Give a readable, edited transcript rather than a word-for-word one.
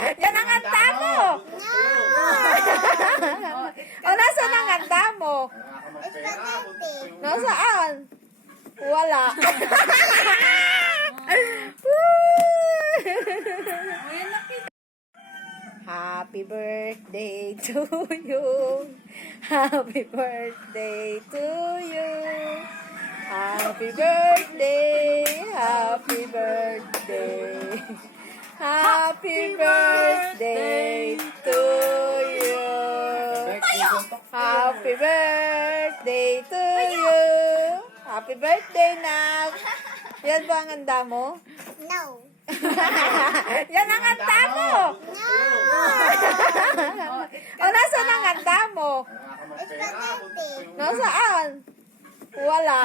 Yan ang handa mo. O, nasaan ang handa mo? Nasaan? Wala. Happy birthday to you. Happy birthday to you. Happy birthday. Happy birthday. Happy birthday to you. Happy birthday to you. Happy birthday, Nak. Yan ba ang handa mo? No. Yan ang handa mo. O, nasaan ang handa mo? Spaghetti. Nasaan? Wala.